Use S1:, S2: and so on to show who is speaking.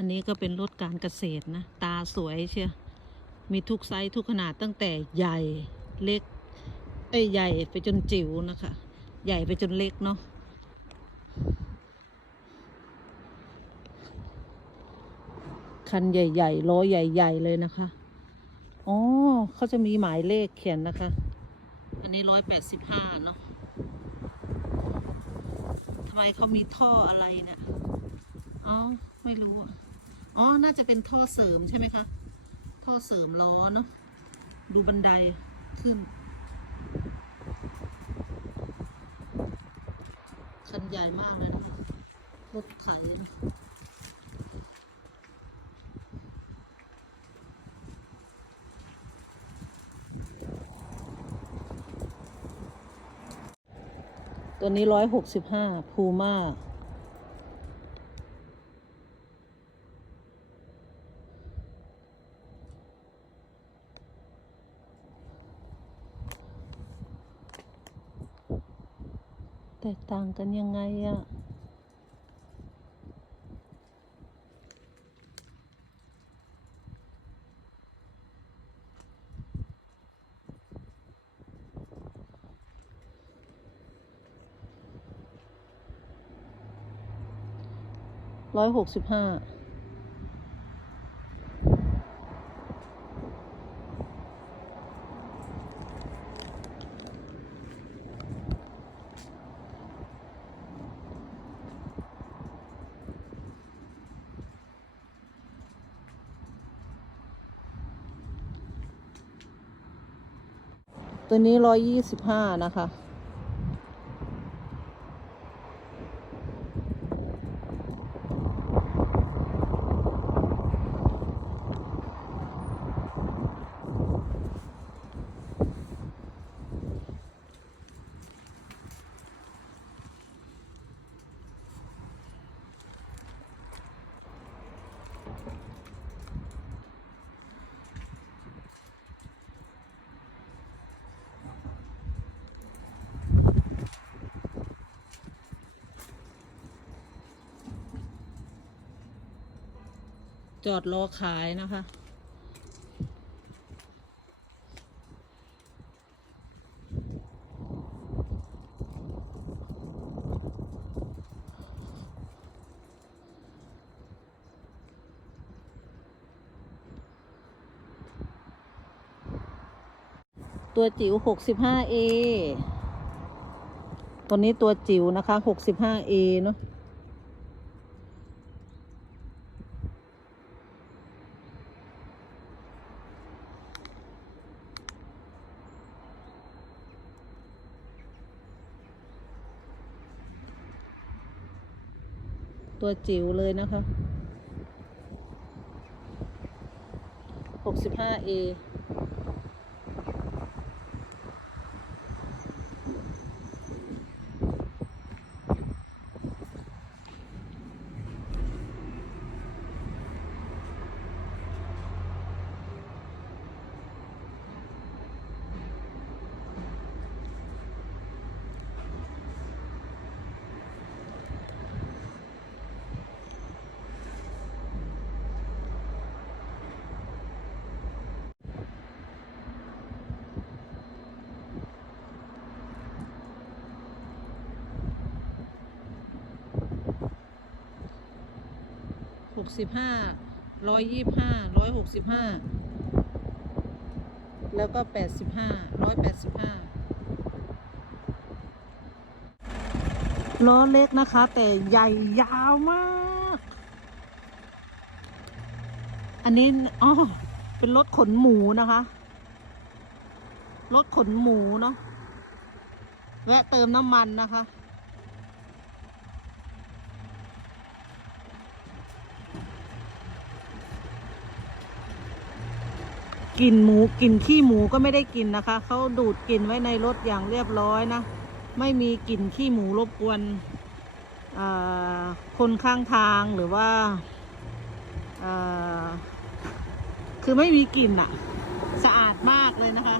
S1: อันนี้ก็เป็นรถการเกษตรนะ ตาสวยเชียวมีทุกไซส์ทุกขนาดตั้งแต่ใหญ่เล็กเอ้ยใหญ่ไปจนจิ๋วนะคะ ใหญ่ไปจนเล็กเนาะคันใหญ่ๆล้อใหญ่ ๆ เลยนะคะ อ๋อเขาจะมีหมายเลขเขียนนะคะ อันนี้ร้อยแปดสิบห้าเนาะทำไมเขามีท่ออะไรเนี่ยอ๋อไม่รู้อะ อ๋อ น่าจะเป็นท่อเสริมใช่ไหมคะ ท่อเสริมล้อเนาะ ดูบันไดขึ้น คันใหญ่มากเลยนะคะรถไถนะตัวนี้ร้อยหกสิบห้าพูม่า แตกต่างกันยังไงอะร้อยหกสิบห้า ตัวนี้ร้อยยี่สิบห้านะคะ จอดรอขายนะคะ ตัวจิ๋ว 65A ตัวนี้ตัวจิ๋วนะคะ 65A เนอะ ตัวจิ๋วเลยนะคะ 65A กสิบห้าร้อยยี่ห้าร้อยหกสิบห้าแล้วก็แปดสิบห้าร้อยแปดสิบห้าล้อเล็กนะคะ แต่ใหญ่ยาวมาก อันนี้อ๋อเป็นรถขนหมูนะคะ รถขนหมูเนาะแวะเติมน้ำมันนะคะ กลิ่นหมูกลิ่นขี้หมูก็ไม่ได้กินนะคะเขาดูดกลิ่นไว้ในรถอย่างเรียบร้อยนะ ไม่มีกลิ่นขี้หมูรบกวนคนข้างทางหรือว่าอ่าคือไม่มีกลิ่นอะสะอาดมากเลยนะคะ